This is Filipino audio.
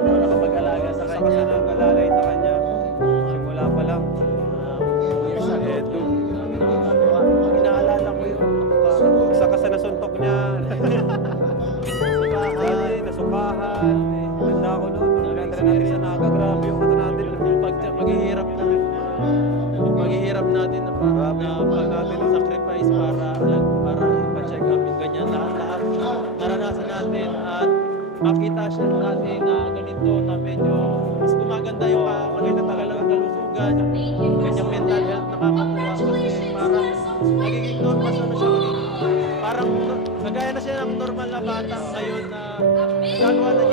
nakapag-alaga sa Isa ka sa kanya. nag-alalay sa kanya. Simula pa lang. Years ago. Eto. Nakakatuwa. Pag inaalala ko yun, Isa ka sa nasuntok niya. Dati, nasukahan. Ganda ko noon. Naganda natin sa Naga. Grabe yung ano natin. paghihirap na. Paghihirap natin na sacrifice para ipa-check up yung ganyan. Lahat naranasan natin at makita siya natin na ganito na medyo mas gumaganda yung kalagayan ng kalusugan, yung kanyang mental health, nakakatuwa kasi parang nagiging normal na siya maging parang kagaya na siya ng normal na bata ngayon na nagagawa na niya